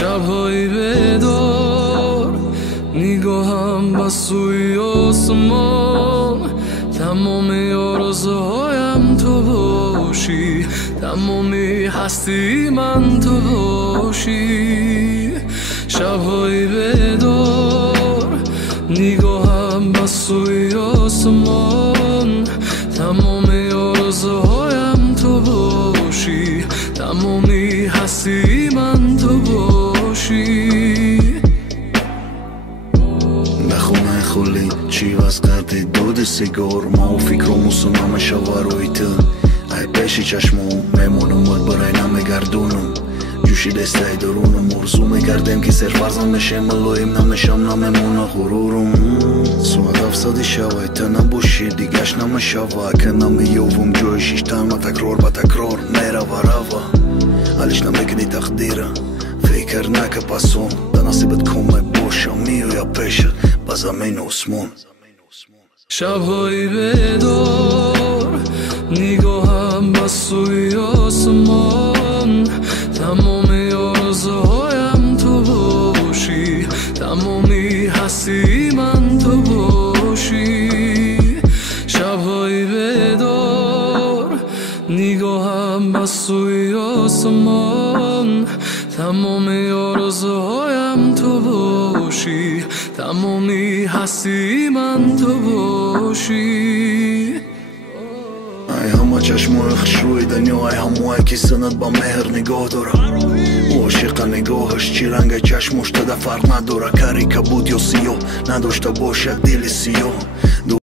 شب‌هایی بدار نگاهم به سوی آسمان، تمام آرزوهایم تو باشی، تمامی هستی من تو باشی. شب‌هایی بدار نگاهم به سوی آسمان، تمام آرزوهایم تو باشی، تمامی هستی من تو باشی. خونه خلی چی از قد دود سیگار ما و فکرم و سنام شواروی تو ای پیشی چشمو میمونم و برای نمیگردونم جوشی دسته درونم مرزو میگردم که سر فرزم میشه ملایم نمیشم نمیمونه غرورم سواد افسادی شوی تا نباشی دیگش نمیشوه که نمیوم جای شیشتن و تکرار با تکرار میره و روا حالش نمیکنی تقدیره فکر نکه پسون در نصیبت کمه باشم میویا پیشت با زمین و اسمون. شب‌هایی بدار نگاهم به سوی آسمان، تمام آرزوهایم تو باشی، تمامی هستی من تو باشی. شب‌هایی بدار نگاهم به سوی آسمان، تمام آرزوهایم تو باشی، تمامی هستی من تو باشی. ای همه چشمای خشوی دنیا ای همه که سند با مهر نگاه داره عاشق نگاهش چی رنگ چشمش تا فرق نداره کاری که بود یا سیاه نداشته باشد دل سیاه